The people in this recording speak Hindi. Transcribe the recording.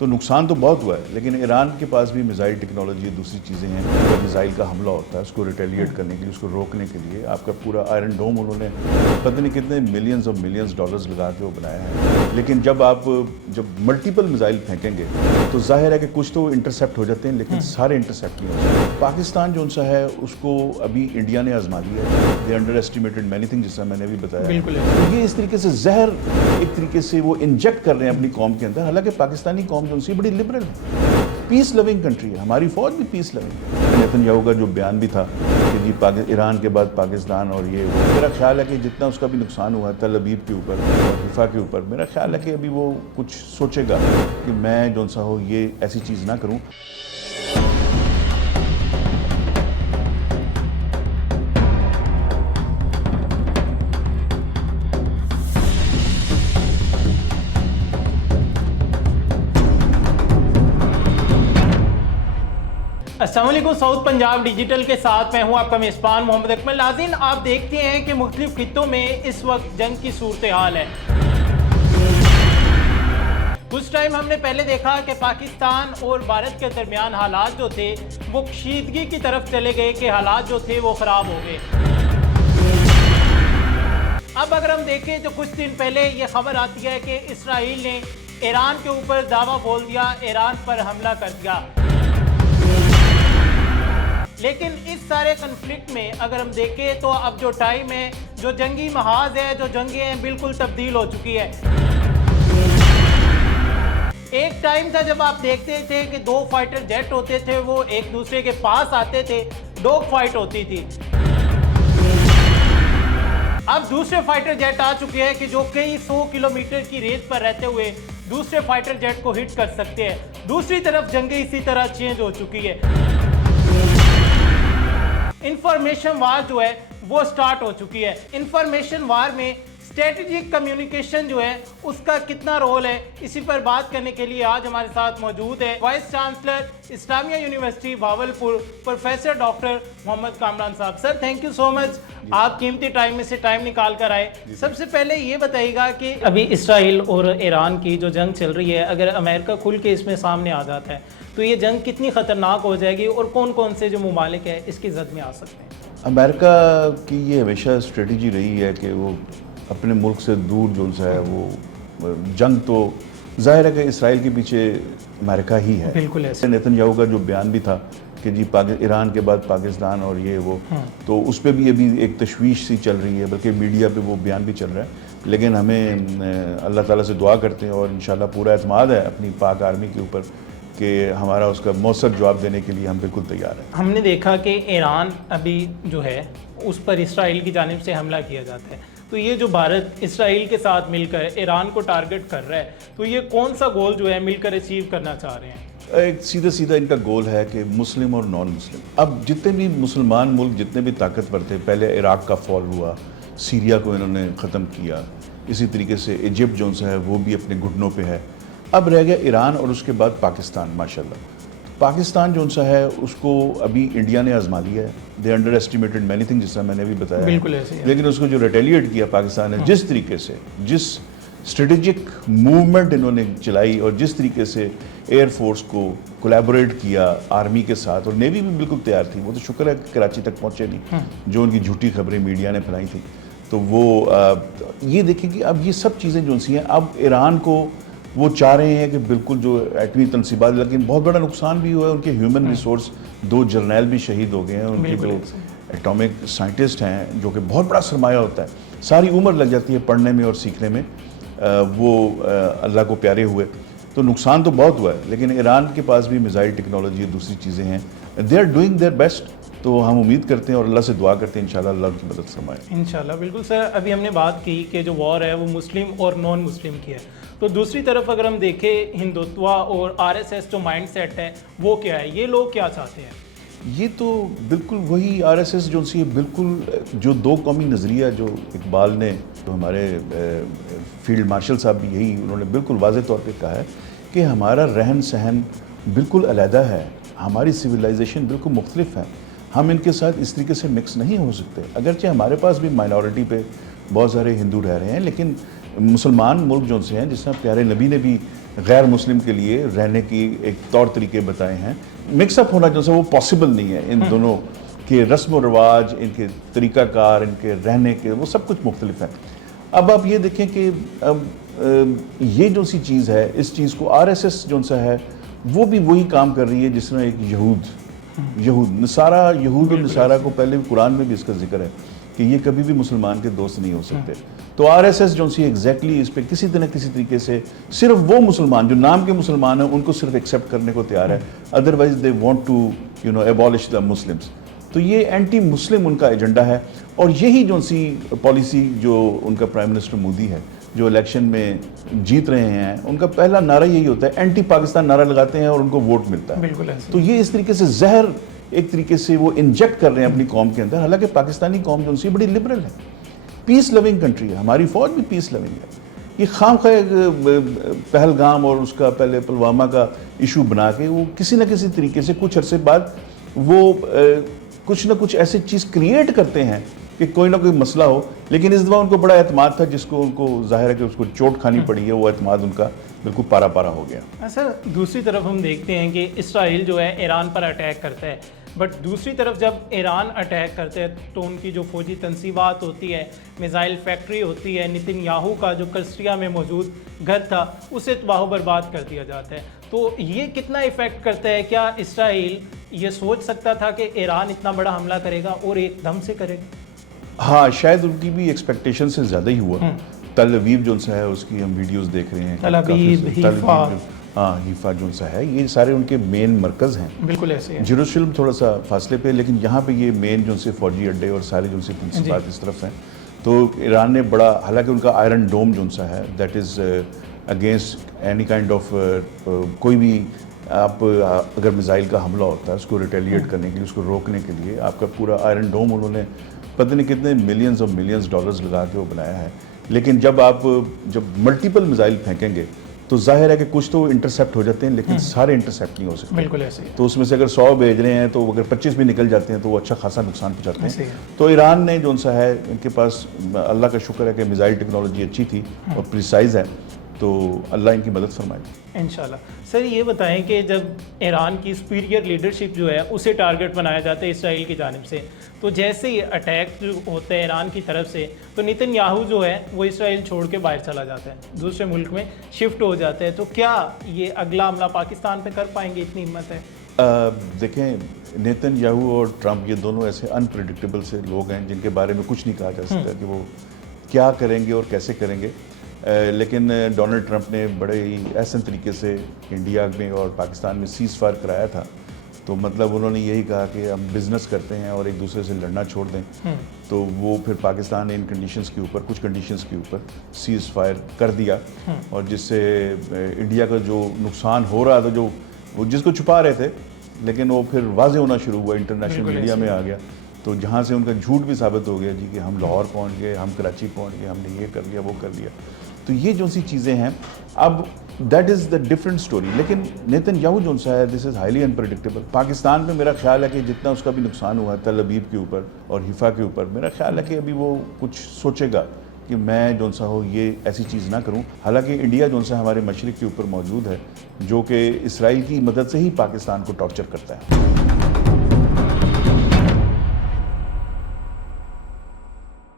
तो नुकसान तो बहुत हुआ है, लेकिन ईरान के पास भी मिसाइल टेक्नोलॉजी दूसरी चीज़ें हैं। जब मिसाइल का हमला होता है उसको रिटेलिएट करने के लिए, उसको रोकने के लिए आपका पूरा आयरन डोम उन्होंने पता नहीं कितने मिलियंस और मिलियंस डॉलर्स लगा के वो बनाया है। लेकिन जब मल्टीपल मिसाइल फेंकेंगे तो जाहिर है कि कुछ तो इंटरसेप्ट हो जाते हैं, लेकिन सारे इंटरसेप्ट नहीं होते। पाकिस्तान जो सा है उसको अभी इंडिया ने आजमा लिया है। दे अंडर एस्टिमेटेड मैनी थिंग, जिससे मैंने भी बताया। बिल्कुल तो ये इस तरीके से जहर एक तरीके से वो इंजेक्ट कर रहे हैं अपनी कौम के अंदर। हालांकि पाकिस्तानी कौम जो सी बड़ी लिबरल है, पीस लविंग कंट्री है, हमारी फौज भी पीस लविंग है। नेतन्याहू का जो बयान भी था कि जी ईरान के बाद पाकिस्तान और ये वो, मेरा ख्याल है कि जितना उसका भी नुकसान हुआ तल अबीब के ऊपर और हिफा के ऊपर, मेरा ख्याल है कि अभी वो कुछ सोचेगा कि मैं जो सा हो ये ऐसी चीज़ ना करूँ। अस्सलाम वालेकुम, साउथ पंजाब डिजिटल के साथ मैं हूं आपका मेज़बान मोहम्मद अकमल। नाज़रीन, आप देखते हैं कि मुख्तलिफ खित्तों में इस वक्त जंग की सूरत हाल है। कुछ टाइम हमने पहले देखा कि पाकिस्तान और भारत के दरमियान हालात जो थे वो कशीदगी की तरफ चले गए, कि हालात जो थे वो ख़राब हो गए। अब अगर हम देखें तो कुछ दिन पहले ये खबर आती है कि इसराइल ने ईरान के ऊपर दावा बोल दिया, ईरान पर हमला कर दिया। लेकिन इस सारे कन्फ्लिक्ट में अगर हम देखें तो अब जो टाइम है, जो जंगी महाज है, जो जंगें हैं, बिल्कुल तब्दील हो चुकी है। एक टाइम था जब आप देखते थे कि दो फाइटर जेट होते थे, वो एक दूसरे के पास आते थे, डॉग फाइट होती थी। अब दूसरे फाइटर जेट आ चुके हैं कि जो कई 100 किलोमीटर की रेंज पर रहते हुए दूसरे फाइटर जेट को हिट कर सकते हैं। दूसरी तरफ जंगें इसी तरह चेंज हो चुकी है। इंफॉर्मेशन वार जो है वो स्टार्ट हो चुकी है। इंफॉर्मेशन वार में स्ट्रेटेजिक कम्युनिकेशन जो है उसका कितना रोल है, इसी पर बात करने के लिए आज हमारे साथ मौजूद है vice chancellor Islamia university Bahawalpur, professor doctor Muhammad Kamran साहब। Sir, thank you so much, आप कीमती टाइम में से टाइम निकाल कर आए। सबसे पहले ये बताइएगा कि अभी इसराइल और ईरान की जो जंग चल रही है, अगर अमेरिका खुल के इसमें सामने आ जाता है तो ये जंग कितनी ख़तरनाक हो जाएगी और कौन कौन से जो ममालिक है इसकी जद में आ सकते हैं? अमेरिका की ये हमेशा स्ट्रेटजी रही है कि वो अपने मुल्क से दूर जो सा है वो जंग, तो जाहिर है कि इसराइल के पीछे अमेरिका ही है। बिल्कुल ऐसे। नेतन्याहू का जो बयान भी था कि जी ईरान के बाद पाकिस्तान और ये वो, तो उस पर भी अभी एक तशवीश सी चल रही है, बल्कि मीडिया पे वो बयान भी चल रहा है। लेकिन हमें अल्लाह ताला से दुआ करते हैं और इंशाल्लाह पूरा एतमाद है अपनी पाक आर्मी के ऊपर कि हमारा उसका मौसर जवाब देने के लिए हम बिल्कुल तैयार हैं। हमने देखा कि ईरान अभी जो है उस पर इसराइल की जानिब से हमला किया जाता है, तो ये जो भारत इसराइल के साथ मिलकर ईरान को टारगेट कर रहा है, तो ये कौन सा गोल जो है मिलकर अचीव करना चाह रहे हैं? एक सीधा सीधा इनका गोल है कि मुस्लिम और नॉन मुस्लिम, अब जितने भी मुसलमान मुल्क जितने भी ताकतवर थे, पहले इराक का फॉल हुआ, सीरिया को इन्होंने ख़त्म किया, इसी तरीके से इजिप्ट जो सा है वो भी अपने घुटनों पे है। अब रह गया ईरान और उसके बाद पाकिस्तान। माशाल्लाह पाकिस्तान जो सा है उसको अभी इंडिया ने आजमा लिया है। दे अंडर एस्टिमेटेड मैनी थिंग, जिससे मैंने भी बताया। बिल्कुल ऐसे ही। लेकिन उसको जो रिटेलिएट किया पाकिस्तान ने, जिस तरीके से जिस स्ट्रेटेजिक मूवमेंट इन्होंने चलाई और जिस तरीके से एयरफोर्स को कोलैबोरेट किया आर्मी के साथ, और नेवी भी बिल्कुल तैयार थी। वो तो शुक्र है कि कराची तक पहुँचे नहीं, जो उनकी झूठी खबरें मीडिया ने फैलाई थी। तो वो ये देखें कि अब ये सब चीज़ें जो सी हैं, अब ईरान को वो चाह रहे हैं कि बिल्कुल जो एटमी तनसीबात, लेकिन बहुत बड़ा नुकसान भी हुआ है। उनके ह्यूमन रिसोर्स, 2 जर्नैल भी शहीद हो गए हैं। उनके जो एटॉमिक साइंटिस्ट हैं, जो कि बहुत बड़ा सरमाया होता है, सारी उम्र लग जाती है पढ़ने में और सीखने में, वो अल्लाह को प्यारे हुए। तो नुकसान तो बहुत हुआ है, लेकिन ईरान के पास भी मिसाइल टेक्नोलॉजी दूसरी चीज़ें हैं। They are doing their best. तो हम उम्मीद करते हैं और अल्लाह से दुआ करते हैं इंशाल्लाह अल्लाह की मदद फरमाए। इंशाल्लाह, बिल्कुल। सर, अभी हमने बात की कि जो वॉर है वो मुस्लिम और नॉन मुस्लिम की है, तो दूसरी तरफ अगर हम देखें हिंदुत्व और आरएसएस जो माइंड सेट है वो क्या है, ये लोग क्या चाहते हैं? ये तो बिल्कुल वही आरएसएस जो सी है, बिल्कुल जो दो कौमी नज़रिया जो इकबाल ने, तो हमारे फील्ड मार्शल साहब भी यही उन्होंने बिल्कुल वाज़े तौर पे कहा है कि हमारा रहन सहन बिल्कुल अलहदा है, हमारी सिविलाइजेशन बिल्कुल मुख्तलिफ है, हम इनके साथ इस तरीके से मिक्स नहीं हो सकते। अगरचे हमारे पास भी माइनॉरिटी पे बहुत सारे हिंदू रह रहे हैं, लेकिन मुसलमान मुल्क जो से हैं, जिस तरह प्यारे नबी ने भी गैर मुस्लिम के लिए रहने की एक तौर तरीके बताए हैं। मिक्सअप होना जो है वो पॉसिबल नहीं है, इन दोनों के रस्म व रवाज, इनके तरीक़ाकार, इनके रहने के, वो सब कुछ मुख्तलिफ है। अब आप ये देखें कि अब ये जो सी चीज़ है, इस चीज़ को RSS जो सा है वो भी वही काम कर रही है जिस तरह एक यहूद नसारा, यहूद और नसारा को पहले भी कुरान में भी इसका जिक्र है कि ये कभी भी मुसलमान के दोस्त नहीं हो सकते। तो RSS जो सी एग्जैक्टली इस पर किसी तरीके से सिर्फ वो मुसलमान जो नाम के मुसलमान हैं उनको सिर्फ एक्सेप्ट करने को तैयार है, otherwise they want to abolish the Muslims. तो ये एंटी मुस्लिम उनका एजेंडा है, और यही जो सी पॉलिसी जो उनका प्राइम मिनिस्टर मोदी है जो इलेक्शन में जीत रहे हैं, उनका पहला नारा यही होता है, एंटी पाकिस्तान नारा लगाते हैं और उनको वोट मिलता है। बिल्कुल ऐसे। तो ये इस तरीके से जहर एक तरीके से वो इंजेक्ट कर रहे हैं अपनी कौम के अंदर। हालांकि पाकिस्तानी कौम जो सी बड़ी लिबरल है, पीस लविंग कंट्री है, हमारी फौज भी पीस लविंग है। ये खामखा पहलगाम और उसका पहले पुलवामा का इशू बना के वो किसी न किसी तरीके से कुछ अरसे बाद वो कुछ ना कुछ ऐसी चीज़ क्रिएट करते हैं कि कोई ना कोई मसला हो। लेकिन इस दफ़ा उनको बड़ा एतमाद था, जिसको उनको जाहिर है कि उसको चोट खानी पड़ी है, वो एतमाद उनका बिल्कुल पारा पारा हो गया। सर दूसरी तरफ हम देखते हैं कि इसराइल जो है ईरान पर अटैक करता है, बट दूसरी तरफ जब ईरान अटैक करते हैं तो उनकी जो फौजी तनसीबात होती है, मिसाइल फैक्ट्री होती है, नेतन्याहू का जो कस्टिया में मौजूद घर था उसे तबाह बर्बाद कर दिया जाता है। तो ये कितना इफ़ेक्ट करता है? क्या इसराइल ये सोच सकता था कि ईरान इतना बड़ा हमला करेगा और एकदम से करेगा? हाँ, शायद उनकी भी एक्सपेक्टेशन से ज़्यादा ही हुआ। तल अवीव जो सा है उसकी हम वीडियोस देख रहे हैं, तल अवीव, हीफा, हाँ हीफा जो सा है, ये सारे उनके मेन मरकज़ हैं। बिल्कुल ऐसे है। जेरूसलम थोड़ा सा फासले पे, लेकिन यहाँ पे ये मेन जो से फौजी अड्डे और सारे जो से तनसीबात इस तरफ हैं। तो ईरान ने बड़ा, हालांकि उनका आयरन डोम जो सा है that is against any kind of कोई भी आप अगर मिसाइल का हमला होता है उसको रिटेलिएट करने के लिए, उसको रोकने के लिए आपका पूरा आयरन डोम उन्होंने पता नहीं कितने मिलियंस और मिलियंस डॉलर्स लगा के वो बनाया है। लेकिन जब मल्टीपल मिसाइल फेंकेंगे तो जाहिर है कि कुछ तो इंटरसेप्ट हो जाते हैं, लेकिन सारे इंटरसेप्ट नहीं हो सकते। बिल्कुल ऐसे। तो उसमें से अगर 100 भेज रहे हैं तो अगर 25 भी निकल जाते हैं तो वो अच्छा खासा नुकसान पहुंचाते हैं। तो ईरान ने जो सा है, इनके पास अल्लाह का शुक्र है कि मिसाइल टेक्नोलॉजी अच्छी थी और प्रिसाइज है, तो अल्लाह इनकी मदद फरमाए इंशाल्लाह। सर ये बताएं कि जब ईरान की सुपीरियर लीडरशिप जो है उसे टारगेट बनाया जाता है इसराइल की जानिब से, तो जैसे ही अटैक जो होता है ईरान की तरफ से तो नेतन्याहू जो है वो इसराइल छोड़ के बाहर चला जाता है, दूसरे मुल्क में शिफ्ट हो जाता है। तो क्या ये अगला हमला पाकिस्तान पे कर पाएंगे? इतनी हिम्मत है? देखें, नेतन्याहू और ट्रंप ये दोनों ऐसे अनप्रेडिक्टेबल से लोग हैं जिनके बारे में कुछ नहीं कहा जा सकता कि वो क्या करेंगे और कैसे करेंगे। लेकिन डोनाल्ड ट्रंप ने बड़े ही ऐसे तरीके से इंडिया में और पाकिस्तान में सीज़ फायर कराया था। तो मतलब उन्होंने यही कहा कि हम बिज़नेस करते हैं और एक दूसरे से लड़ना छोड़ दें। तो वो फिर पाकिस्तान ने इन कंडीशंस के ऊपर, कुछ कंडीशंस के ऊपर सीज़ फायर कर दिया, और जिससे इंडिया का जो नुकसान हो रहा था, जो वो जिसको छुपा रहे थे, लेकिन वो फिर वाज़े होना शुरू हुआ, इंटरनेशनल मीडिया में आ गया। तो जहाँ से उनका झूठ भी साबित हो गया जी कि हम लाहौर पहुँच गए, हम कराची पहुँच गए, हमने ये कर लिया, वो कर लिया। तो ये जो सी चीज़ें हैं, अब that is the different story. लेकिन नेतन्याहू जो सा है, this is highly unpredictable. Pakistan में मेरा ख्याल है कि जितना उसका भी नुकसान हुआ तल अवीव के ऊपर और हिफा के ऊपर, मेरा ख्याल है कि अभी वो कुछ सोचेगा कि मैं जो सा हो ये ऐसी चीज़ ना करूं। हालांकि इंडिया जो सा हमारे मशरिक़ के ऊपर मौजूद है, जो कि इसराइल की मदद से ही पाकिस्तान को टॉर्चर करता है।